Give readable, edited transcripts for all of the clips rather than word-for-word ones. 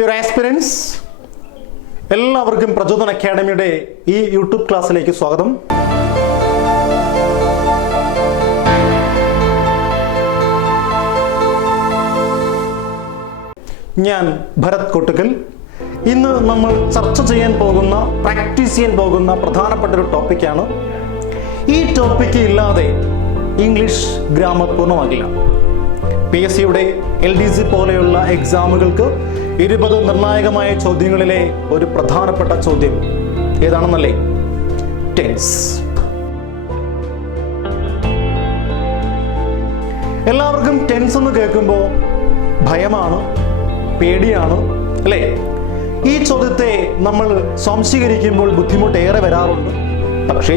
Dear aspirants, എല്ലാവർക്കും പ്രചോദന അക്കാഡമിയുടെ ഈ YouTube ക്ലാസ്സിലേക്ക് സ്വാഗതം. ഞാൻ ഭരത് കൊട്ടുക്കൽ. ഇന്ന് നമ്മൾ ചർച്ച ചെയ്യാൻ പോകുന്ന, പ്രാക്ടീസ് ചെയ്യാൻ പോകുന്ന പ്രധാനപ്പെട്ട ഒരു ടോപ്പിക്കാണ്. ഈ ടോപ്പിക്ക് ഇല്ലാതെ ഇംഗ്ലീഷ് ഗ്രാമർ പൂർണ്ണമാകില്ല. PSCയുടെ LDC പോലെയുള്ള എക്സാമുകൾക്ക് 20 നിർണായകമായ ചോദ്യങ്ങളിലെ ഒരു പ്രധാനപ്പെട്ട ചോദ്യം ഏതാണെന്നല്ലേ? ടെൻസ്. എല്ലാവർക്കും ടെൻസ് എന്ന് കേൾക്കുമ്പോൾ ഭയമാണ്, പേടിയാണ് അല്ലേ? ഈ ചോദ്യത്തെ നമ്മൾ സ്വാംശീകരിക്കുമ്പോൾ ബുദ്ധിമുട്ടേറെ വരാറുണ്ട്. പക്ഷേ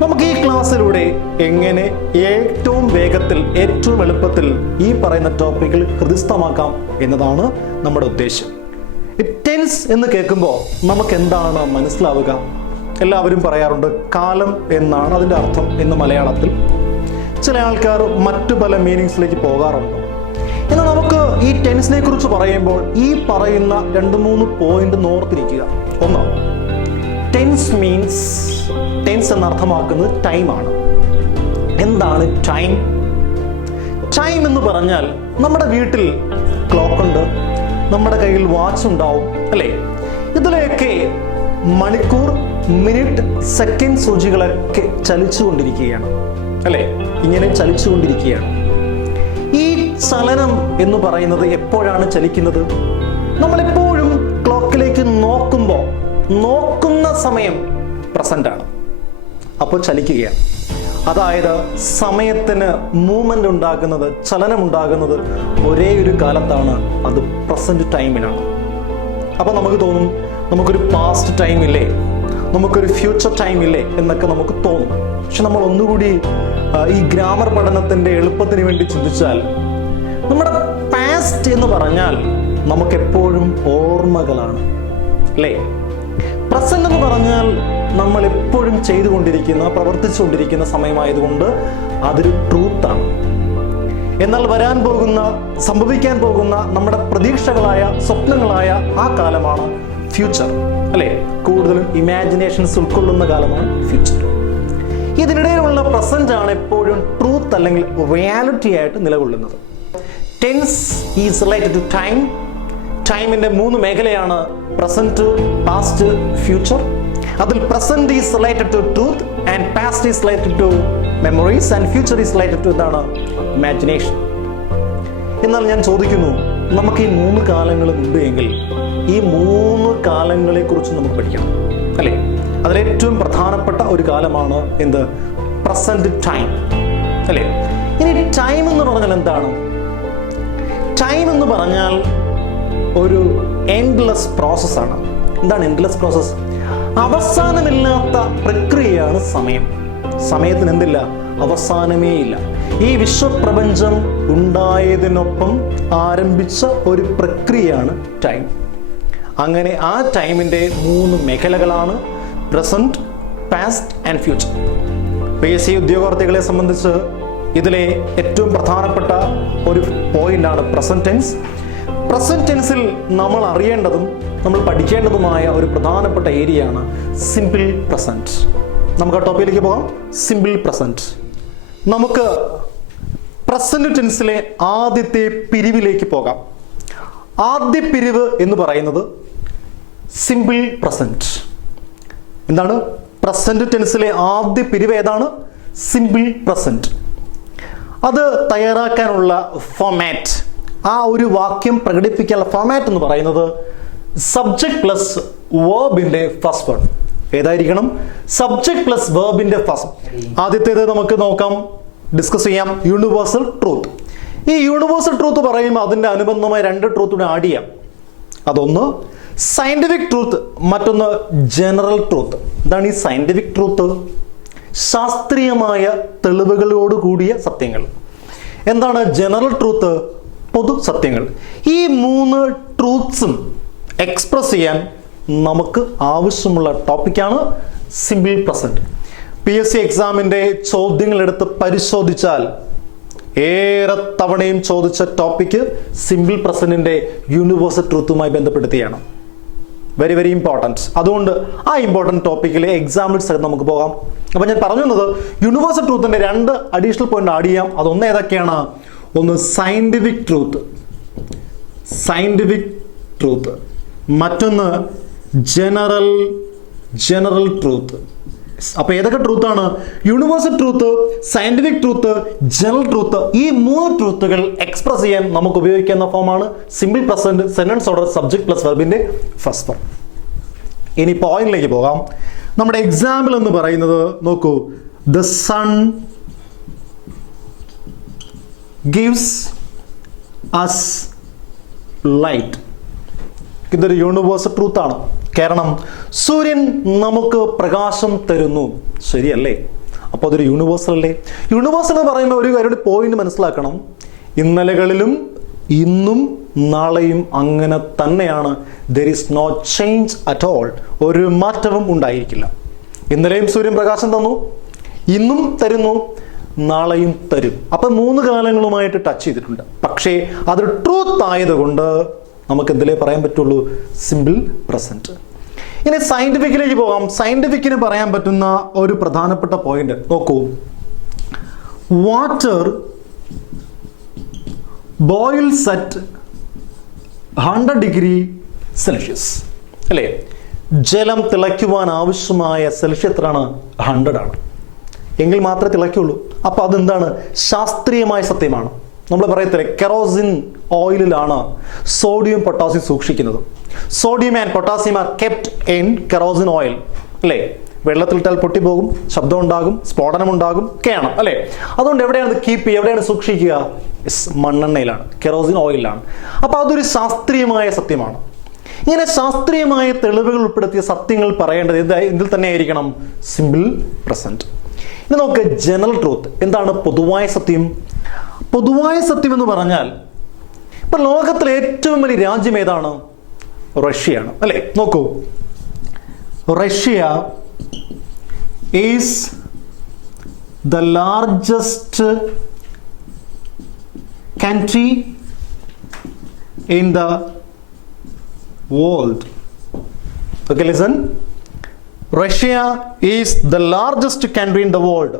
നമുക്ക് ഈ ക്ലാസ്സിലൂടെ എങ്ങനെ ഏറ്റവും വേഗത്തിൽ, ഏറ്റവും എളുപ്പത്തിൽ ഈ പറയുന്ന ടോപ്പിക്കിൽ ഹൃദിസ്ഥമാക്കാം എന്നതാണ് നമ്മുടെ ഉദ്ദേശം. ടെൻസ് എന്ന് കേൾക്കുമ്പോൾ നമുക്ക് എന്താണ് മനസ്സിലാവുക? എല്ലാവരും പറയാറുണ്ട് കാലം എന്നാണ് അതിൻ്റെ അർത്ഥം എന്ന് മലയാളത്തിൽ. ചില ആൾക്കാർ മറ്റു പല മീനിങ്സിലേക്ക് പോകാറുണ്ട്. എന്നാൽ നമുക്ക് ഈ ടെൻസിനെ കുറിച്ച് പറയുമ്പോൾ ഈ പറയുന്ന 2-3 പോയിന്റ് ഓർത്തിരിക്കുക. ഒന്ന്, ടെൻസ് മീൻസ്, ടെൻസ് എന്നർത്ഥമാക്കുന്നത് ടൈമാണ്. എന്താണ് ടൈം? ടൈം എന്ന് പറഞ്ഞാൽ നമ്മുടെ വീട്ടിൽ ക്ലോക്ക് ഉണ്ട്, നമ്മുടെ കയ്യിൽ വാച്ച് ഉണ്ടാവും അല്ലേ? ഇതിലെയൊക്കെ മണിക്കൂർ, മിനിറ്റ്, സെക്കൻഡ് സൂചികളൊക്കെ ചലിച്ചുകൊണ്ടിരിക്കുകയാണ് അല്ലേ? ഇങ്ങനെ ചലിച്ചുകൊണ്ടിരിക്കുകയാണ്. ഈ ചലനം എന്ന് പറയുന്നത് എപ്പോഴാണ് ചലിക്കുന്നത്? നമ്മളെപ്പോഴും ക്ലോക്കിലേക്ക് നോക്കുമ്പോൾ നോക്കുന്ന സമയം പ്രസന്റ് ആണ്, അപ്പോൾ ചലിക്കുകയാണ്. അതായത് സമയത്തിന് മൂവ്മെന്റ് ഉണ്ടാകുന്നത്, ചലനം ഉണ്ടാകുന്നത് ഒരേ ഒരു കാലത്താണ്, അത് പ്രസന്റ് ടൈമിലാണ്. അപ്പോൾ നമുക്ക് തോന്നും നമുക്കൊരു പാസ്റ്റ് ടൈം ഇല്ലേ, നമുക്കൊരു ഫ്യൂച്ചർ ടൈം ഇല്ലേ എന്നൊക്കെ നമുക്ക് തോന്നും. പക്ഷെ നമ്മൾ ഒന്നുകൂടി ഈ ഗ്രാമർ പഠനത്തിന്റെ എളുപ്പത്തിന് വേണ്ടി ചിന്തിച്ചാൽ, നമ്മുടെ പാസ്റ്റ് എന്ന് പറഞ്ഞാൽ നമുക്കെപ്പോഴും ഓർമ്മകളാണ് അല്ലേ? പ്രസന്റ് എന്ന് പറഞ്ഞാൽ നമ്മൾ എപ്പോഴും ചെയ്തുകൊണ്ടിരിക്കുന്ന, പ്രവർത്തിച്ചുകൊണ്ടിരിക്കുന്ന സമയമായതുകൊണ്ട് അതൊരു ട്രൂത്താണ്. എന്നാൽ വരാൻ പോകുന്ന, സംഭവിക്കാൻ പോകുന്ന നമ്മുടെ പ്രതീക്ഷകളായ, സ്വപ്നങ്ങളായ ആ കാലമാണ് ഫ്യൂച്ചർ അല്ലേ? കൂടുതലും ഇമാജിനേഷൻസ് ഉൾക്കൊള്ളുന്ന കാലമാണ് ഫ്യൂച്ചർ. ഇതിനിടയിലുള്ള പ്രസന്റ് ആണ് എപ്പോഴും ട്രൂത്ത് അല്ലെങ്കിൽ റിയാലിറ്റി ആയിട്ട് നിലകൊള്ളുന്നത്. Tense is related to time. ടൈമിന്റെ 3 മേഖലയാണ്: പ്രസന്റ്, പാസ്റ്റ്, ഫ്യൂച്ചർ. അതിൽ present is related to truth, and past is related to memories, and future is related to എന്താണ്? ഇമാജിനേഷൻ. എന്നാൽ ഞാൻ ചോദിക്കുന്നു, നമുക്ക് ഈ 3 കാലങ്ങളും ഉണ്ട് എങ്കിൽ ഈ 3 കാലങ്ങളെ കുറിച്ച് നമുക്ക് പഠിക്കണം അല്ലേ? അതിലേറ്റവും പ്രധാനപ്പെട്ട ഒരു കാലമാണ് എന്ത്? പ്രസന്റ് ടൈം അല്ലേ? ഇനി ടൈം എന്ന് പറഞ്ഞാൽ എന്താണ്? ടൈം എന്ന് പറഞ്ഞാൽ ഒരു എൻഡ്ലെസ് പ്രോസസ്സാണ്. എന്താണ് എൻഡ്ലെസ് പ്രോസസ്? അവസാനമില്ലാത്ത പ്രക്രിയയാണ് സമയം. സമയത്തിന് എന്തില്ല? അവസാനമേ ഇല്ല. ഈ വിശ്വപ്രപഞ്ചം ഉണ്ടായതിനൊപ്പം ആരംഭിച്ച ഒരു പ്രക്രിയയാണ് ടൈം. അങ്ങനെ ആ ടൈമിൻ്റെ 3 മേഖലകളാണ് present, past and future. PSC ഉദ്യോഗാർത്ഥികളെ സംബന്ധിച്ച് ഇതിലെ ഏറ്റവും പ്രധാനപ്പെട്ട ഒരു പോയിന്റാണ് പ്രസന്റ് ടെൻസ്. പ്രസന്റ് ടെൻസിൽ നമ്മൾ അറിയേണ്ടതും നമ്മൾ പഠിക്കേണ്ടതുമായ ഒരു പ്രധാനപ്പെട്ട ഏരിയയാണ് സിമ്പിൾ പ്രസന്റ്. നമുക്ക് ആ ടോപ്പിക്കിലേക്ക് പോകാം. Simple present. നമുക്ക് പ്രസന്റ് ടെൻസിലെ ആദ്യത്തെ പിരിവിലേക്ക് പോകാം. ആദ്യ പിരിവ് എന്ന് പറയുന്നത് സിമ്പിൾ പ്രസന്റ്. എന്താണ്? പ്രസന്റ് ടെൻസിലെ ആദ്യ പിരിവ് ഏതാണ്? Simple present. അത് തയ്യാറാക്കാനുള്ള ഫോമാറ്റ്, ആ ഒരു വാക്യം പ്രകടിപ്പിക്കാനുള്ള ഫോമാറ്റ് എന്ന് പറയുന്നത് സബ്ജക്ട് പ്ലസ് വേർബിന്റെ ഫസ്റ്റ് വേർഡ്. ഏതായിരിക്കണം? സബ്ജക്ട് പ്ലസ് വേർബിന്റെ ഫസ്റ്റ്. ആദ്യത്തേത് നമുക്ക് നോക്കാം, ഡിസ്കസ് ചെയ്യാം. Universal truth. ഈ യൂണിവേഴ്സൽ ട്രൂത്ത് പറയുമ്പോൾ അതിൻ്റെ അനുബന്ധമായ 2 ട്രൂത്ത് ആഡ് ചെയ്യാം. അതൊന്ന് സയന്റിഫിക് ട്രൂത്ത്, മറ്റൊന്ന് ജനറൽ ട്രൂത്ത്. എന്താണ് ഈ സയന്റിഫിക് ട്രൂത്ത്? ശാസ്ത്രീയമായ തെളിവുകളോട് കൂടിയ സത്യങ്ങൾ. എന്താണ് ജനറൽ ട്രൂത്ത്? പൊതു സത്യങ്ങൾ. ഈ 3 ട്രൂത്ത്സും എക്സ്പ്രസ് ചെയ്യാൻ നമുക്ക് ആവശ്യമുള്ള ടോപ്പിക്കാണ് സിമ്പിൾ പ്രസന്റ്. PSC എക്സാമിൻ്റെ ചോദ്യങ്ങൾ എടുത്ത് പരിശോധിച്ചാൽ ഏറെ തവണയും ചോദിച്ച ടോപ്പിക്ക് സിമ്പിൾ പ്രസന്റിന്റെ യൂണിവേഴ്സൽ ട്രൂത്തുമായി ബന്ധപ്പെടുത്തിയാണ്. Very very important. അതുകൊണ്ട് ആ ഇമ്പോർട്ടൻറ്റ് ടോപ്പിക്കിലെ എക്സാമ്പിൾസ് ആയിട്ട് നമുക്ക് പോകാം. അപ്പോൾ ഞാൻ പറഞ്ഞു തന്നത് യൂണിവേഴ്സൽ ട്രൂത്തിൻ്റെ 2 അഡീഷണൽ പോയിന്റ് ആഡ് ചെയ്യാം. അതൊന്ന് ഏതൊക്കെയാണ്? ഒന്ന് സയന്റിഫിക് ട്രൂത്ത്, മറ്റൊന്ന് ജനറൽ ട്രൂത്ത്. അപ്പൊ ഏതൊക്കെ ട്രൂത്താണ്? Universal truth, scientific truth, general truth. ഈ 3 ട്രൂത്തുകൾ എക്സ്പ്രസ് ചെയ്യാൻ നമുക്ക് ഉപയോഗിക്കുന്ന ഫോമാണ് simple present sentence order subject plus വെർബിന്റെ ഫസ്റ്റ് ഫോം. ഇനി പോയിന്റിലേക്ക് പോകാം. നമ്മുടെ എക്സാമ്പിൾ എന്ന് പറയുന്നത് നോക്കൂ, the sun gives us light. ഇതൊരു യൂണിവേഴ്സൽ ട്രൂത്ത് ആണ്. കാരണം സൂര്യൻ നമുക്ക് പ്രകാശം തരുന്നു, ശരിയല്ലേ? അപ്പോൾ അതൊരു യൂണിവേഴ്സൽ അല്ലേ? യൂണിവേഴ്സൽ എന്ന് പറയുമ്പോൾ ഒരു കാര്യം പോയിന്റ് മനസ്സിലാക്കണം. ഇന്നലകളിലും ഇന്നും നാളെയും അങ്ങനെ തന്നെയാണ്. There is no change at all. ഒരു മാറ്റവും ഉണ്ടായിരിക്കില്ല. ഇന്നലെയും സൂര്യൻ പ്രകാശം തന്നു, ഇന്നും തരുന്നു, നാളെയും തരും. അപ്പം 3 കാലങ്ങളുമായിട്ട് ടച്ച് ചെയ്തിട്ടുണ്ട്. പക്ഷേ അതൊരു ട്രൂത്ത് ആയതുകൊണ്ട് നമുക്ക് എന്തിലേ പറയാൻ പറ്റുള്ളൂ? Simple present. ഇനി സയന്റിഫിക്കിലേക്ക് പോകാം. സയന്റിഫിക്കിന് പറയാൻ പറ്റുന്ന ഒരു പ്രധാനപ്പെട്ട പോയിന്റ് നോക്കൂ, water boils at 100 degree Celsius, അല്ലേ? ജലം തിളയ്ക്കുവാൻ ആവശ്യമായ സെൽഷ്യസ് എത്രയാണ്? 100 ആണ്. എങ്കിൽ മാത്രമേ തിളയ്ക്കുള്ളൂ. അപ്പൊ അതെന്താണ്? ശാസ്ത്രീയമായ സത്യമാണ്. നമ്മൾ പറയത്തില്ലേ, കെറോസിൻ ഓയിലിലാണ് സോഡിയം പൊട്ടാസ്യം സൂക്ഷിക്കുന്നത്. Sodium and potassium R kept in kerosene oil, അല്ലേ? വെള്ളത്തിലിട്ടാൽ പൊട്ടിപ്പോകും, ശബ്ദം ഉണ്ടാകും, സ്ഫോടനം ഉണ്ടാകും, ഒക്കെയാണ്, അല്ലേ? അതുകൊണ്ട് എവിടെയാണ് കീപ്പ് ചെയ്യുക, എവിടെയാണ് സൂക്ഷിക്കുക? മണ്ണെണ്ണയിലാണ്, കെറോസിൻ ഓയിലാണ്. അപ്പോൾ അതൊരു ശാസ്ത്രീയമായ സത്യമാണ്. ഇങ്ങനെ ശാസ്ത്രീയമായ തെളിവുകൾ ഉൾപ്പെടുത്തിയ സത്യങ്ങൾ പറയേണ്ടത് ഇതിൽ തന്നെ ആയിരിക്കണം, സിമ്പിൾ പ്രസന്റ്. ഇനി നോക്ക്, ജനറൽ ട്രൂത്ത്. എന്താണ് പൊതുവായ സത്യം? പൊതുവായ സത്യം എന്ന് പറഞ്ഞാൽ ഇപ്പൊ ലോകത്തിലെ ഏറ്റവും വലിയ രാജ്യം ഏതാണ്? റഷ്യയാണ്, അല്ലേ? നോക്കൂ, Russia is the largest country in the world. Okay, listen. Russia is the largest country in the world.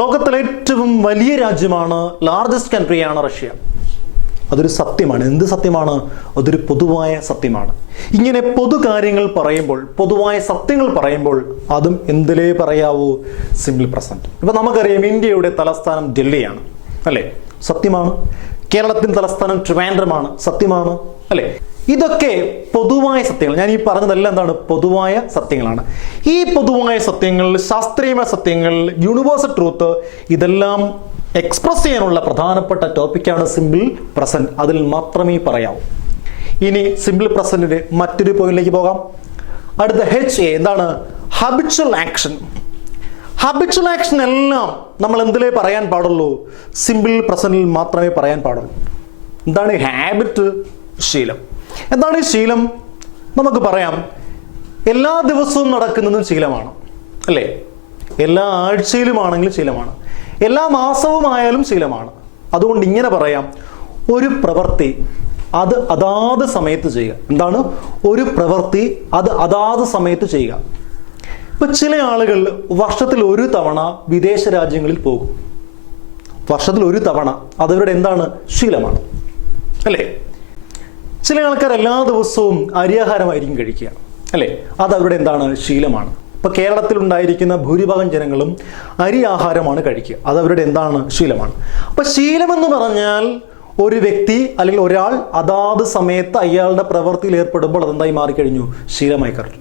ലോകത്തിലെ ഏറ്റവും വലിയ രാജ്യമാണ്, ലാർജസ്റ്റ് കൺട്രിയാണ് റഷ്യ. അതൊരു സത്യമാണ്. എന്ത് സത്യമാണ്? അതൊരു പൊതുവായ സത്യമാണ്. ഇങ്ങനെ പൊതു കാര്യങ്ങൾ പറയുമ്പോൾ, പൊതുവായ സത്യങ്ങൾ പറയുമ്പോൾ അതും എന്തിലേ പറയാവൂ? Simple present. ഇപ്പൊ നമുക്കറിയാം, ഇന്ത്യയുടെ തലസ്ഥാനം ഡൽഹിയാണ്, അല്ലേ? സത്യമാണ്. കേരളത്തിന്റെ തലസ്ഥാനം ട്രിവാൻഡ്രമാണ്, സത്യമാണ്, അല്ലേ? ഇതൊക്കെ പൊതുവായ സത്യങ്ങൾ. ഞാൻ ഈ പറഞ്ഞതെല്ലാം എന്താണ്? പൊതുവായ സത്യങ്ങളാണ്. ഈ പൊതുവായ സത്യങ്ങൾ, ശാസ്ത്രീയമായ സത്യങ്ങൾ, യൂണിവേഴ്സൽ ട്രൂത്ത്, ഇതെല്ലാം എക്സ്പ്രസ് ചെയ്യാനുള്ള പ്രധാനപ്പെട്ട ടോപ്പിക്കാണ് സിമ്പിൾ പ്രസന്റ്. അതിൽ മാത്രമേ പറയാവൂ. ഇനി സിമ്പിൾ പ്രസന്റിന്റെ മറ്റൊരു പോയിന്റിലേക്ക് പോകാം. അടുത്ത HA എന്താണ്? Habitual action. ഹാബിച്വൽ ആക്ഷൻ എല്ലാം നമ്മൾ എന്തിലേ പറയാൻ പാടുള്ളൂ? സിമ്പിൾ പ്രസന്റിൽ മാത്രമേ പറയാൻ പാടുള്ളൂ. എന്താണ് ഹാബിറ്റ്? ശീലം. എന്താണ് ഈ ശീലം? നമുക്ക് പറയാം, എല്ലാ ദിവസവും നടക്കുന്നതും ശീലമാണ്, അല്ലേ? എല്ലാ ആഴ്ചയിലുമാണെങ്കിലും ശീലമാണ്, എല്ലാ മാസവും ആയാലും ശീലമാണ്. അതുകൊണ്ട് ഇങ്ങനെ പറയാം, ഒരു പ്രവൃത്തി അത് അതാത് സമയത്ത് ചെയ്യുക. എന്താണ്? ഒരു പ്രവൃത്തി അത് അതാത് സമയത്ത് ചെയ്യുക. ഇപ്പൊ ചില ആളുകൾ വർഷത്തിൽ 1 തവണ വിദേശ രാജ്യങ്ങളിൽ പോകും. വർഷത്തിൽ 1 തവണ, അതവരുടെ എന്താണ്? ശീലമാണ്, അല്ലേ? ചില ആൾക്കാർ എല്ലാ ദിവസവും അരിയാഹാരമായിരിക്കും കഴിക്കുക, അല്ലേ? അത് അവരുടെ എന്താണ്? ശീലമാണ്. ഇപ്പൊ കേരളത്തിൽ ഉണ്ടായിരിക്കുന്ന ഭൂരിഭാഗം ജനങ്ങളും അരി ആഹാരമാണ് കഴിക്കുക. അത് അവരുടെ എന്താണ്? ശീലമാണ്. അപ്പൊ ശീലമെന്ന് പറഞ്ഞാൽ ഒരു വ്യക്തി അല്ലെങ്കിൽ ഒരാൾ അതാത് സമയത്ത് അയാളുടെ പ്രവൃത്തിയിൽ ഏർപ്പെടുമ്പോൾ അതെന്തായി മാറിക്കഴിഞ്ഞു? ശീലമായി കഴിഞ്ഞു.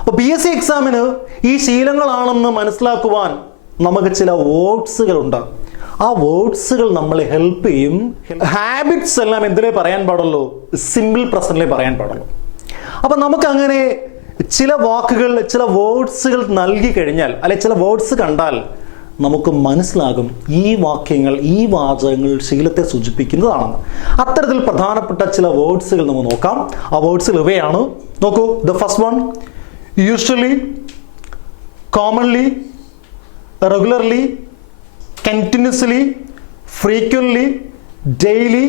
അപ്പോൾ PSC എക്സാമിന് ഈ ശീലങ്ങളാണെന്ന് മനസ്സിലാക്കുവാൻ നമുക്ക് ചില വേർഡ്സുകളുണ്ട്. ആ വേർഡ്സുകൾ നമ്മളെ ഹെൽപ്പ് ചെയ്യും. ഹാബിറ്റ്സ് എല്ലാം എന്തിലേ പറയാൻ പാടുള്ളൂ? സിമ്പിൾ പ്രസന്റിലേ പറയാൻ പാടുള്ളൂ. അപ്പം നമുക്കങ്ങനെ ചില വാക്കുകൾ, ചില വേർഡ്സുകൾ നൽകി കഴിഞ്ഞാൽ, അല്ലെ ചില വേർഡ്സ് കണ്ടാൽ നമുക്ക് മനസ്സിലാകും ഈ വാക്യങ്ങൾ, ഈ വാചകങ്ങൾ ശീലത്തെ സൂചിപ്പിക്കുന്നതാണെന്ന്. അത്തരത്തിൽ പ്രധാനപ്പെട്ട ചില വേർഡ്സുകൾ നമുക്ക് നോക്കാം. ആ വേർഡ്സുകൾ ഇവയാണ്. നോക്കൂ, the first one, usually, commonly, regularly, continuously, frequently, daily,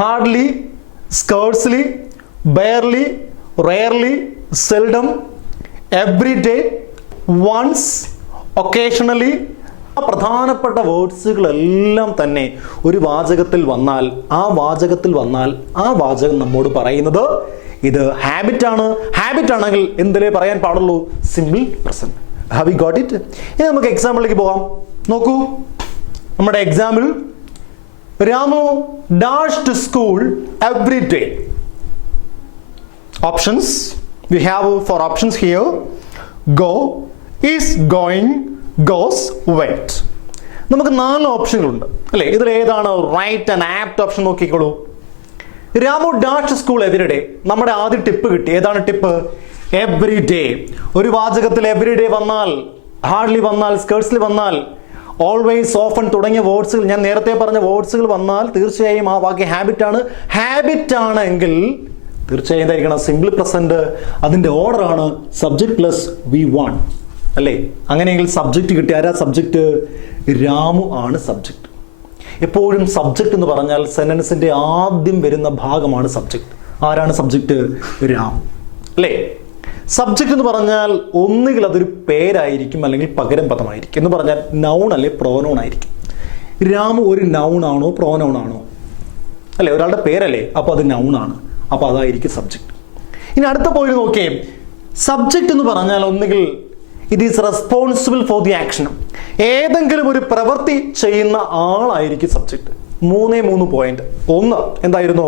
hardly, scarcely, barely, rarely, seldom, every day, once, occasionally. പ്രധാനപ്പെട്ട വേർഡ്സുകളെല്ലാം തന്നെ ഒരു വാചകത്തിൽ വന്നാൽ ആ വാചകം നമ്മോട് പറയുന്നത് ഇത് ഹാബിറ്റ് ആണ്. ഹാബിറ്റ് ആണെങ്കിൽ എന്തിലേ പറയാൻ പാടുള്ളൂ? Simple present. Have you got it? ഇനി നമുക്ക് എക്സാമ്പിളിലേക്ക് പോകാം. നോക്കൂ, നമ്മുടെ example, Ramu dash to school every day. Options we have four options here: go, is going, goes, went. നമുക്ക് 4 ഓപ്ഷനുകളുണ്ട് അല്ലേ? ഇതിൽ ഏതാണ് റൈറ്റ് ആൻഡ് ആപ്റ്റ് ഓപ്ഷൻ? നോക്കിക്കോളൂ. Ramu dash school every day. നമ്മുടെ ആദ്യ ടിപ്പ് കിട്ടി. ഏതാണ് ടിപ്പ്? Every day. ഒരു വാചകത്തിൽ എവറി ഡേ വന്നാൽ, ഹാർഡ്ലി വന്നാൽ, സ്കേഴ്സ്ലി വന്നാൽ, ഓൾവേസ്, ഓഫൺ തുടങ്ങിയ വേർഡ്സുകൾ, ഞാൻ നേരത്തെ പറഞ്ഞ വേർഡ്സുകൾ വന്നാൽ തീർച്ചയായും ആ വാക്യം ഹാബിറ്റ് ആണ്. ഹാബിറ്റ് ആണെങ്കിൽ തീർച്ചയായും എന്തായിരിക്കണം? Simple present. അതിന്റെ ഓർഡർ ആണ് സബ്ജക്ട് പ്ലസ് V1 അല്ലേ? അങ്ങനെയെങ്കിൽ സബ്ജക്റ്റ് കിട്ടി. ആരാ സബ്ജക്റ്റ്? രാമു ആണ് സബ്ജക്റ്റ്. എപ്പോഴും സബ്ജക്റ്റ് എന്ന് പറഞ്ഞാൽ സെന്റൻസിന്റെ ആദ്യം വരുന്ന ഭാഗമാണ് സബ്ജക്റ്റ്. ആരാണ് സബ്ജക്റ്റ്? രാമു അല്ലേ? സബ്ജക്റ്റ് എന്ന് പറഞ്ഞാൽ ഒന്നുകിൽ അതൊരു പേരായിരിക്കും അല്ലെങ്കിൽ പകരം പദമായിരിക്കും. എന്ന് പറഞ്ഞാൽ നൗൺ അല്ലെ പ്രോനൗൺ ആയിരിക്കും. രാമു ഒരു നൗൺ ആണോ പ്രോനൗൺ ആണോ? അല്ലെ, ഒരാളുടെ പേരല്ലേ, അപ്പോൾ അത് നൗൺ ആണ്. അപ്പോൾ അതായിരിക്കും സബ്ജക്റ്റ്. ഇനി അടുത്ത പോയിന്റ് നോക്കിയേ. സബ്ജക്റ്റ് എന്ന് പറഞ്ഞാൽ ഒന്നുകിൽ it is responsible for the action. ഏതെങ്കിലും ഒരു പ്രവൃത്തി ചെയ്യുന്ന ആളായിരിക്കും സബ്ജക്റ്റ്. 3 പോയിന്റ്. ഒന്ന് എന്തായിരുന്നു?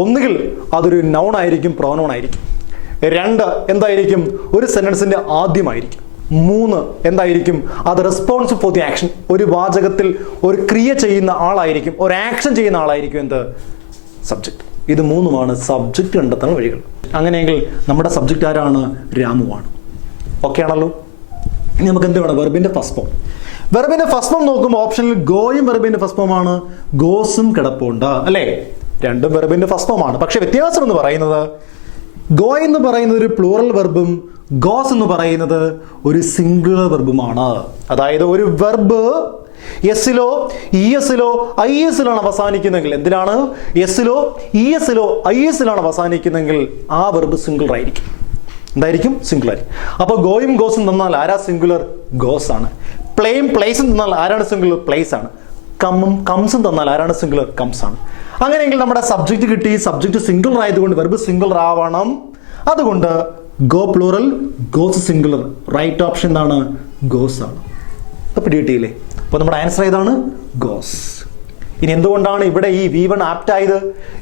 ഒന്നുകിൽ അതൊരു നൗൺ ആയിരിക്കും, പ്രോനൗൺ ആയിരിക്കും. 2 എന്തായിരിക്കും? ഒരു സെന്റൻസിന്റെ ആദ്യമായിരിക്കും. 3 എന്തായിരിക്കും? അത് റെസ്പോൺസിബിൾ ഫോർ ദി ആക്ഷൻ. ഒരു വാചകത്തിൽ ഒരു ക്രിയ ചെയ്യുന്ന ആളായിരിക്കും, ഒരു ആക്ഷൻ ചെയ്യുന്ന ആളായിരിക്കും എന്ത്? സബ്ജക്റ്റ്. ഇത് 3 സബ്ജക്റ്റ് കണ്ടെത്തുന്ന വഴികൾ. അങ്ങനെയെങ്കിൽ നമ്മുടെ സബ്ജക്റ്റ് ആരാണ്? രാമുവാണ്. ഓക്കെ ആണല്ലോ? ഇനി നമുക്ക് എന്ത് വേണം? വെർബിന്റെ ഫസ്റ്റ് ഫോം. വെർബിന്റെ ഫസ്റ്റ് ഫോം നോക്കുമ്പോൾ ഓപ്ഷനിൽ ഗോയും വെർബിന്റെ ഫസ്റ്റ് ഫോം ആണ്, ഗോസും കിടപ്പുണ്ട് അല്ലേ? രണ്ടും വെർബിന്റെ ഫസ്റ്റ് ഫോം ആണ്. പക്ഷെ വ്യത്യാസം എന്ന് പറയുന്നത്, ഗോ എന്ന് പറയുന്നത് ഒരു പ്ലൂറൽ വെർബും ഗോസ് എന്ന് പറയുന്നത് ഒരു സിംഗുലർ വെർബുമാണ്. അതായത് ഒരു വെർബ് എസിലോ ഇഎസിലോ ഐഎസിലാണ് അവസാനിക്കുന്നെങ്കിൽ, എന്തിനാണ്? എസിലോ ഇഎസിലോ ഐഎസിലാണ് അവസാനിക്കുന്നെങ്കിൽ ആ വെർബ് സിംഗുലർ ആയിരിക്കും. എന്തായിരിക്കും? സിംഗുലർ ആയിരിക്കും. അപ്പോൾ ഗോയും ഗോസും തന്നാൽ ആരാ സിംഗുലർ? ഗോസ് ആണ്. പ്ലേയും പ്ലേസും തന്നാൽ ആരാണ് സിംഗുലർ? പ്ലേസ് ആണ്. കമ്മും കംസും തന്നാൽ ആരാണ് സിംഗുലർ? കംസ് ആണ്. അങ്ങനെയെങ്കിൽ നമ്മുടെ സബ്ജക്റ്റ് കിട്ടി. സബ്ജക്റ്റ് സിംഗുലർ ആയതുകൊണ്ട് വെർബ് സിംഗുലർ ആവണം. അതുകൊണ്ട് go plural, goes singular. Right option എന്താണ്? ഗോസ് ആണ്. അപ്പോൾ പിടികിട്ടിയില്ലേ? അപ്പോൾ നമ്മുടെ ആൻസർ ഏതാണ്? ഗോസ്. ഇനി എന്തുകൊണ്ടാണ് ഇവിടെ ഈ V1 ആപ്റ്റ് ആയത്?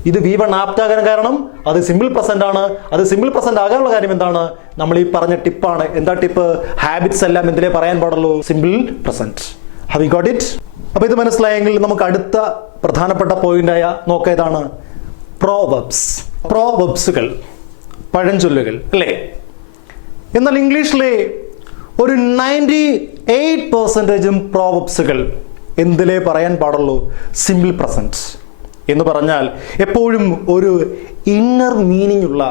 ഇത് V1 ആപ്റ്റ് ആകാൻ കാരണം അത് സിമ്പിൾ പ്രസന്റ് ആണ്. അത് സിമ്പിൾ പ്രസന്റ് ആകാനുള്ള കാര്യം എന്താണ്? നമ്മൾ ഈ പറഞ്ഞ ടിപ്പാണ്. എന്താ ടിപ്പ്? ഹാബിറ്റ്സ് എല്ലാം എന്തിലേ പറയാൻ പാടുള്ളൂ? Simple present. Have you got it? അപ്പോൾ ഇത് മനസ്സിലായെങ്കിൽ നമുക്ക് അടുത്ത പ്രധാനപ്പെട്ട പോയിന്റായ നോക്കേതാണ് പ്രോവർബ്സ്. പ്രോവർബ്സുകൾ, പഴഞ്ചൊല്ലുകൾ അല്ലേ? എന്നാൽ ഇംഗ്ലീഷിലെ ഒരു 98% പ്രോവർബ്സുകൾ എന്തിലേ പറയാൻ പാടുള്ളൂ? Simple present. എന്ന് പറഞ്ഞാൽ എപ്പോഴും ഒരു ഇന്നർ മീനിങ് ഉള്ള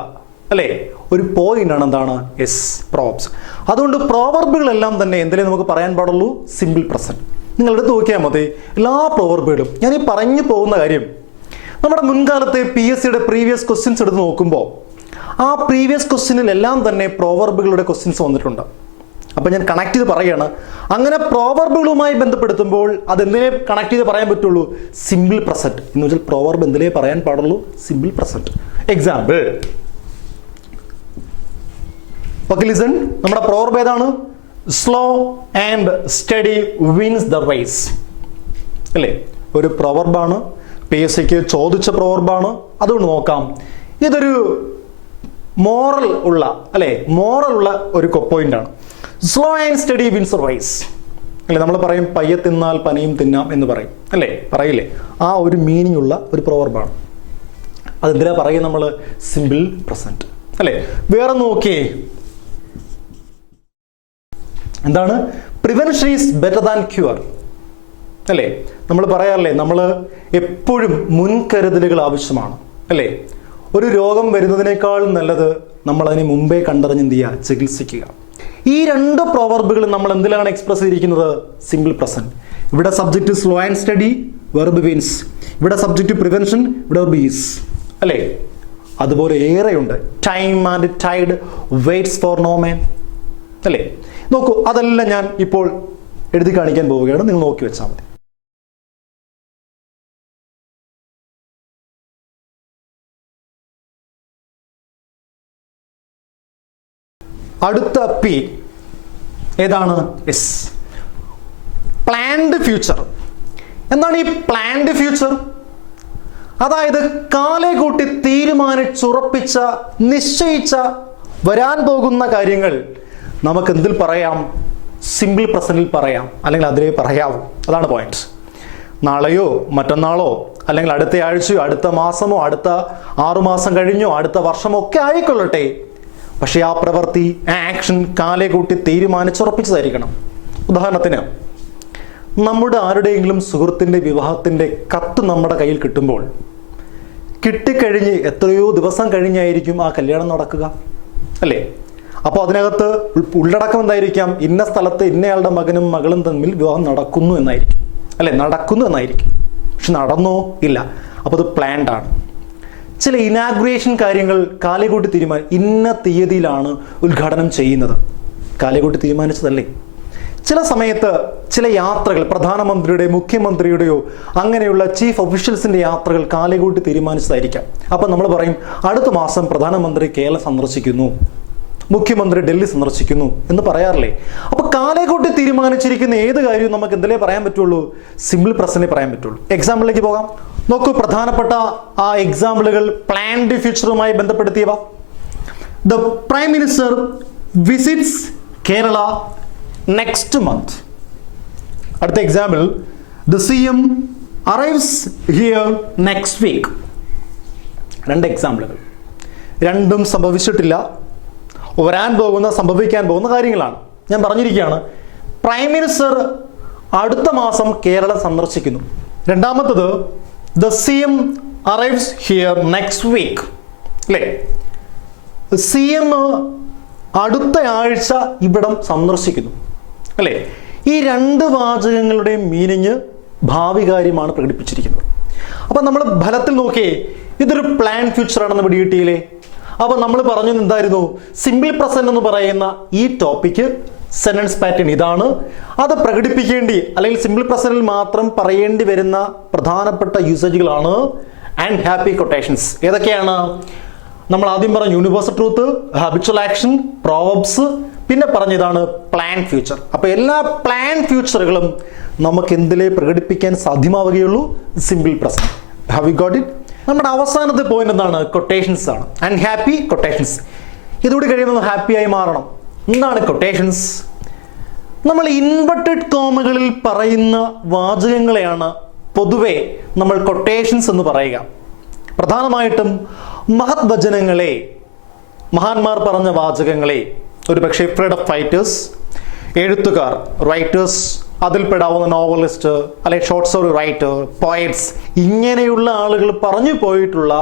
അല്ലേ ഒരു പോയിന്റ് ആണ് എന്താണ്? Yes, Proverbs. അതുകൊണ്ട് പ്രോവർബുകളെല്ലാം തന്നെ എന്തിലേ നമുക്ക് പറയാൻ പാടുള്ളൂ? Simple present. നിങ്ങൾ എടുത്ത് നോക്കിയാൽ മതി എല്ലാ പ്രോവർബുകളും. ഞാൻ ഈ പറഞ്ഞു പോകുന്ന കാര്യം നമ്മുടെ മുൻകാലത്തെ PSCയുടെ പ്രീവിയസ് ക്വസ്റ്റ്യൻസ് എടുത്ത് നോക്കുമ്പോൾ ആ പ്രീവിയസ് ക്വസ്റ്റ്യനിലെല്ലാം തന്നെ പ്രോവർബുകളുടെ ക്വസ്റ്റ്യൻസ് വന്നിട്ടുണ്ട്. അപ്പം ഞാൻ കണക്ട് ചെയ്ത് പറയുകയാണ്. അങ്ങനെ പ്രോവർബുകളുമായി ബന്ധപ്പെടുത്തുമ്പോൾ അതെന്തിനെ കണക്ട് ചെയ്ത് പറയാൻ പറ്റുള്ളൂ? Simple present. എന്ന് വെച്ചാൽ പ്രോവർബ് എന്തിലേ പറയാൻ പാടുള്ളൂ? Simple present. Example, okay listen. നമ്മുടെ പ്രോവർബ് ഏതാണ്? Slow and steady wins the race അല്ലേ? ഒരു പ്രോവർബാണ്. PSCക്ക് ചോദിച്ച പ്രോവർബാണ്. അതുകൊണ്ട് നോക്കാം. ഇതൊരു മോറൽ ഉള്ള അല്ലേ? മോറൽ ഉള്ള ഒരു പോയിന്റ് ആണ്. Slow and steady wins race അല്ലേ? നമ്മൾ പറയും പയ്യെ തിന്നാൽ പനിയും തിന്നാം എന്ന് പറയും അല്ലേ? പറയില്ലേ? ആ ഒരു മീനിങ് ഉള്ള ഒരു പ്രോവർബാണ്. അതെന്തിനാ പറയുക നമ്മൾ? സിമ്പിൾ പ്രസന്റ് അല്ലേ? വേറെ നോക്കിയേ, എന്താണ്? Prevention is better than cure അല്ലേ? നമ്മൾ പറയാറില്ലേ, നമ്മൾ എപ്പോഴും മുൻകരുതലുകൾ ആവശ്യമാണ് അല്ലേ? ഒരു രോഗം വരുന്നതിനേക്കാൾ നല്ലത് നമ്മൾ അതിനെ മുമ്പേ കണ്ടറിഞ്ഞ് എന്ത് ചെയ്യുക? ചികിത്സിക്കുക. ഈ രണ്ട് പ്രോവർബുകൾ നമ്മൾ എന്തിലാണ് എക്സ്പ്രസ് ചെയ്തിരിക്കുന്നത്? Simple present. ഇവിടെ subject slow and steady, verb means. ഇവിടെ സബ്ജക്റ്റ് പ്രിവെൻഷൻ, ഇവിടെ വെർബ് ഈസ് അല്ലേ? അതുപോലെ ഏറെയുണ്ട്. Time and tide waits for no man അല്ലേ? നോക്കൂ, അതെല്ലാം ഞാൻ ഇപ്പോൾ എഴുതി കാണിക്കാൻ പോവുകയാണ്, നിങ്ങൾ നോക്കി വെച്ചാൽ മതി. അടുത്ത പി ഏതാണ്? S, planned future. എന്താണ് ഈ പ്ലാൻഡ് ഫ്യൂച്ചർ? അതായത് കാലേ കൂട്ടി തീരുമാനിച്ചുറപ്പിച്ച, നിശ്ചയിച്ച വരാൻ പോകുന്ന കാര്യങ്ങൾ നമുക്ക് എന്തിൽ പറയാം? സിമ്പിൾ പ്രസന്റിൽ പറയാം, അല്ലെങ്കിൽ അതിലേ പറയാവൂ. അതാണ് പോയിന്റ്. നാളെയോ മറ്റന്നാളോ അല്ലെങ്കിൽ അടുത്ത ആഴ്ചയോ അടുത്ത മാസമോ അടുത്ത 6 മാസം കഴിഞ്ഞോ അടുത്ത വർഷമോ ഒക്കെ ആയിക്കൊള്ളട്ടെ, പക്ഷെ ആ പ്രവൃത്തി, ആക്ഷൻ കാലേ കൂട്ടി തീരുമാനിച്ചുറപ്പിച്ചതായിരിക്കണം. ഉദാഹരണത്തിന്, നമ്മുടെ ആരുടെയെങ്കിലും സുഹൃത്തിൻ്റെ വിവാഹത്തിൻ്റെ കത്ത് നമ്മുടെ കയ്യിൽ കിട്ടുമ്പോൾ കിട്ടിക്കഴിഞ്ഞ് എത്രയോ ദിവസം കഴിഞ്ഞായിരിക്കും ആ കല്യാണം നടക്കുക അല്ലേ? അപ്പോൾ അതിനകത്ത് ഉള്ളടക്കം എന്തായിരിക്കാം? ഇന്ന സ്ഥലത്ത് ഇന്നയാളുടെ മകനും മകളും തമ്മിൽ വിവാഹം നടക്കുന്നു എന്നായിരിക്കും അല്ലെ? നടക്കുന്നു എന്നായിരിക്കും. പക്ഷെ നടന്നോ? ഇല്ല. അപ്പോൾ അത് പ്ലാൻഡ് ആണ്. ചില ഇനാഗുറേഷൻ കാര്യങ്ങൾ കാലേകൂട്ടി ഇന്ന തീയതിയിലാണ് ഉദ്ഘാടനം ചെയ്യുന്നത്, കാലേകൂട്ടി തീരുമാനിച്ചതല്ലേ? ചില സമയത്ത് ചില യാത്രകൾ, പ്രധാനമന്ത്രിയുടെ, മുഖ്യമന്ത്രിയുടെയോ അങ്ങനെയുള്ള ചീഫ് ഒഫീഷ്യൽസിന്റെ യാത്രകൾ കാലേകൂട്ടി തീരുമാനിച്ചതായിരിക്കാം. അപ്പം നമ്മൾ പറയും, അടുത്ത മാസം പ്രധാനമന്ത്രി കേരളം സന്ദർശിക്കുന്നു, മുഖ്യമന്ത്രി ഡൽഹി സന്ദർശിക്കുന്നു എന്ന് പറയാറില്ലേ? അപ്പൊ കാലേകൂട്ടി തീരുമാനിച്ചിരിക്കുന്ന ഏത് കാര്യവും നമുക്ക് എന്തിലേ പറയാൻ പറ്റുള്ളൂ? സിമ്പിൾ പ്രസന്റിൽ പറയാൻ പറ്റുള്ളൂ. എക്സാമ്പിളിലേക്ക് പോകാം. നോക്കൂ, പ്രധാനപ്പെട്ട ആ എക്സാമ്പിളുകൾ പ്ലാൻഡ് ഫ്യൂച്ചറുമായി ബന്ധപ്പെടുത്തിയവ. The prime minister visits Kerala next month. അടുത്ത example, the CM arrives here next week. 2 എക്സാമ്പിളുകൾ. രണ്ടും സംഭവിച്ചിട്ടില്ല, വരാൻ പോകുന്ന, സംഭവിക്കാൻ പോകുന്ന കാര്യങ്ങളാണ്. ഞാൻ പറഞ്ഞിരിക്കുകയാണ്, പ്രൈം മിനിസ്റ്റർ അടുത്ത മാസം കേരളം സന്ദർശിക്കുന്നു. രണ്ടാമത്തത്, the CM arrives here next week അല്ലേ? CM അടുത്ത ആഴ്ച ഇവിടം സന്ദർശിക്കുന്നു അല്ലേ? ഈ 2 വാചകങ്ങളുടെയും മീനിങ് ഭാവി കാര്യമാണ് പ്രകടിപ്പിച്ചിരിക്കുന്നത്. അപ്പം നമ്മൾ ഫലത്തിൽ നോക്കിയേ, ഇതൊരു പ്ലാൻ ഫ്യൂച്ചർ ആണെന്ന് പിടികിട്ടിയില്ലേ? അപ്പം നമ്മൾ പറഞ്ഞു എന്തായിരുന്നു? സിമ്പിൾ പ്രസന്റ് എന്ന് പറയുന്ന ഈ ടോപ്പിക്ക്, സെന്റൻസ് പാറ്റേൺ ഇതാണ്. അത് പ്രകടിപ്പിക്കേണ്ടി അല്ലെങ്കിൽ സിമ്പിൾ പ്രസന്റിൽ മാത്രം പറയേണ്ടി വരുന്ന പ്രധാനപ്പെട്ട യൂസേജുകളാണ് ആൻഡ് ഹാപ്പി കൊട്ടേഷൻസ്. ഏതൊക്കെയാണ്? നമ്മൾ ആദ്യം പറഞ്ഞ universal truth, habitual action, proverbs, പിന്നെ പറഞ്ഞതാണ് പ്ലാൻ ഫ്യൂച്ചർ. അപ്പൊ എല്ലാ പ്ലാൻ ഫ്യൂച്ചറുകളും നമുക്ക് എന്തിലേ പ്രകടിപ്പിക്കാൻ സാധ്യമാവുകയുള്ളൂ? Simple present. Have you got it? നമ്മുടെ അവസാനത്തെ പോയിന്റ് എന്താണ്? കൊട്ടേഷൻസ് ആണ്. And happy quotations. ഇതുകൂടി കഴിയുമ്പോൾ ഹാപ്പി ആയി മാറണം. എന്താണ് കൊട്ടേഷൻസ്? നമ്മൾ ഇൻവെർട്ടഡ് കോമകളിൽ പറയുന്ന വാചകങ്ങളെയാണ് പൊതുവെ നമ്മൾ കൊട്ടേഷൻസ് എന്ന് പറയുക. പ്രധാനമായിട്ടും മഹത് വചനങ്ങളെ, മഹാന്മാർ പറഞ്ഞ വാചകങ്ങളെ, ഒരു പക്ഷേ ഫ്രീഡം ഫൈറ്റേഴ്സ്, എഴുത്തുകാർ, റൈറ്റേഴ്സ്, അതിൽപ്പെടാവുന്ന നോവലിസ്റ്റ് അല്ലെങ്കിൽ ഷോർട്ട് സ്റ്റോറി റൈറ്റർ, പോയറ്റ്സ്, ഇങ്ങനെയുള്ള ആളുകൾ പറഞ്ഞു പോയിട്ടുള്ള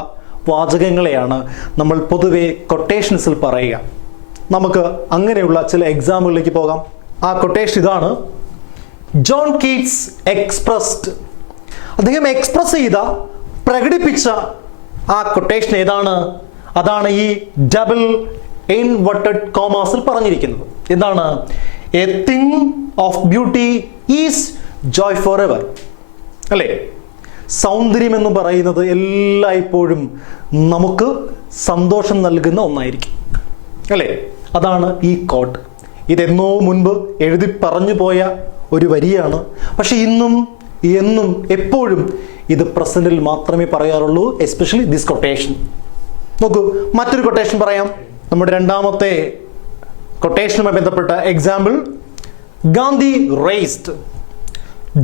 വാചകങ്ങളെയാണ് നമ്മൾ പൊതുവെ കൊട്ടേഷൻസിൽ പറയുക. നമുക്ക് അങ്ങനെയുള്ള ചില എക്സാമ്പിളിലേക്ക് പോകാം. ആ കൊട്ടേഷൻ ഇതാണ്. John Keats expressed. അദ്ദേഹം എക്സ്പ്രസ് ചെയ്ത, പ്രകടിപ്പിച്ച ആ കൊട്ടേഷൻ ഏതാണ്? അതാണ് ഈ ഡബിൾ ഇൻവെർട്ടഡ് കോമാസിൽ പറഞ്ഞിരിക്കുന്നത്. എന്താണ്? A thing of beauty is Joy for ever അല്ലേ? സൗന്ദര്യം എന്ന് പറയുന്നത് എല്ലായ്പ്പോഴും നമുക്ക് സന്തോഷം നൽകുന്ന ഒന്നായിരിക്കും അല്ലേ? അതാണ് ഈ കോട്ട്. ഇതെന്നോ മുൻപ് എഴുതി പറഞ്ഞു പോയ ഒരു വരിയാണ്. പക്ഷെ ഇന്നും എന്നും എപ്പോഴും ഇത് പ്രസന്റിൽ മാത്രമേ പറയാറുള്ളൂ, എസ്പെഷ്യലി ദിസ് കൊട്ടേഷൻ. നോക്കൂ, മറ്റൊരു കൊട്ടേഷൻ പറയാം. നമ്മുടെ രണ്ടാമത്തെ കൊട്ടേഷനുമായി ബന്ധപ്പെട്ട example, Gandhi raised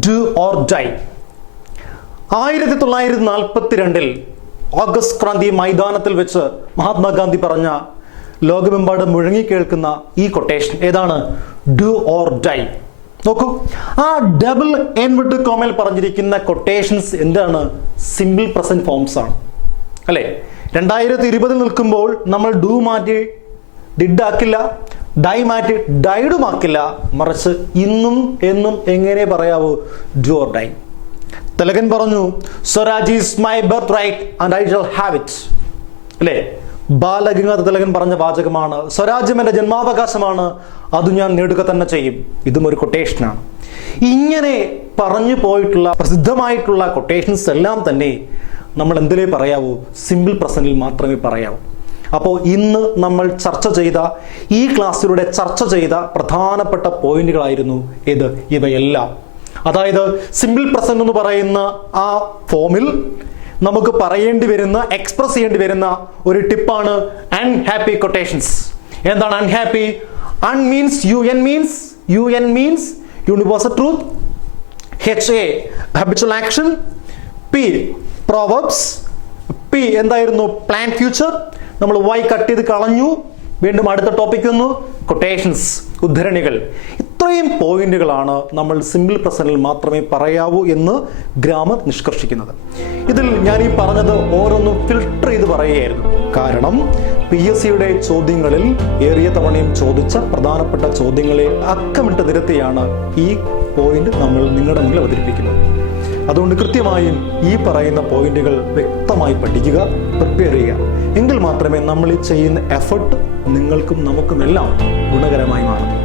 do or die. 1942 August Kranti മൈതാനത്തിൽ വെച്ച് മഹാത്മാഗാന്ധി പറഞ്ഞ, ലോകമെമ്പാടും മുഴങ്ങിക്കേൾക്കുന്ന ഈ കൊട്ടേഷൻ ഏതാണ്? Do or die. നോക്കൂ, ആ ഡബിൾ ഇൻവെർട്ടഡ് കോമയിൽ പറഞ്ഞിരിക്കുന്ന കൊട്ടേഷൻസ് എന്താണ്? സിമ്പിൾ പ്രസന്റ് ഫോംസ് ആണ് അല്ലേ? 2020 നിൽക്കുമ്പോൾ നമ്മൾ ഡു മാറ്റി ഡിഡ് ആക്കില്ല, ഡൈ മാറ്റി ഡൈഡും ആക്കില്ല, മറിച്ച് ഇന്നും എന്നും എങ്ങനെ പറയാവൂ? Do or die. തിലകൻ പറഞ്ഞു, Swaraj is my birth right and I shall have it. അല്ലേ? ബാലഗംഗാധര തിലകൻ പറഞ്ഞ വാചകമാണ്. സ്വരാജ്യം എൻ്റെ ജന്മാവകാശമാണ്, അത് ഞാൻ നേടുക തന്നെ ചെയ്യും. ഇതും ഒരു കൊട്ടേഷനാണ്. ഇങ്ങനെ പറഞ്ഞു പോയിട്ടുള്ള പ്രസിദ്ധമായിട്ടുള്ള കൊട്ടേഷൻസ് എല്ലാം തന്നെ നമ്മൾ എന്തിലേ പറയാവൂ? സിമ്പിൾ പ്രസന്റിൽ മാത്രമേ പറയാവൂ. അപ്പോൾ ഇന്ന് നമ്മൾ ചർച്ച ചെയ്ത, ഈ ക്ലാസ്സിലൂടെ ചർച്ച ചെയ്ത പ്രധാനപ്പെട്ട പോയിന്റുകളായിരുന്നു ഇത്, ഇവയെല്ലാം. അതായത് സിമ്പിൾ പ്രസന്റ് എന്ന് പറയുന്ന ആ ഫോമിൽ നമുക്ക് പറയേണ്ടി വരുന്ന, എക്സ്പ്രസ് ചെയ്യേണ്ടി വരുന്ന ഒരു ടിപ്പാണ് അൺഹാപ്പി കൊട്ടേഷൻസ്. എന്താണ് unhappy? Un means UN means universal truth, HA habitual action, P proverbs, P എന്തായിരുന്നു? Plan future. നമ്മൾ Y കട്ട് ചെയ്ത് കളഞ്ഞു. വീണ്ടും അടുത്ത ടോപ്പിക് വന്നു, കൊട്ടേഷൻസ്, ഉദ്ധരണികൾ. ഇത്രയും പോയിന്റുകളാണ് നമ്മൾ സിമ്പിൾ പ്രസന്റിൽ മാത്രമേ പറയാവൂ എന്ന് ഗ്രാമർ നിഷ്കർഷിക്കുന്നത്. ഇതിൽ ഞാൻ ഈ പറഞ്ഞത് ഓരോന്നും ഫിൽട്ടർ ചെയ്ത് പറയുകയായിരുന്നു. കാരണം PSCയുടെ ചോദ്യങ്ങളിൽ ഏറിയ തവണയും ചോദിച്ച പ്രധാനപ്പെട്ട ചോദ്യങ്ങളെ അക്കമിട്ട് നിരത്തിയാണ് ഈ പോയിന്റ് നമ്മൾ നിങ്ങളുടെ മുന്നിൽ അവതരിപ്പിക്കുന്നത്. അതുകൊണ്ട് കൃത്യമായും ഈ പറയുന്ന പോയിന്റുകൾ വ്യക്തമായി പഠിക്കുക, പ്രിപ്പയർ ചെയ്യുക. എങ്കിൽ മാത്രമേ നമ്മൾ ഈ ചെയ്യുന്ന എഫർട്ട് നിങ്ങൾക്കും നമുക്കുമെല്ലാം ഗുണകരമായി മാറുന്നു.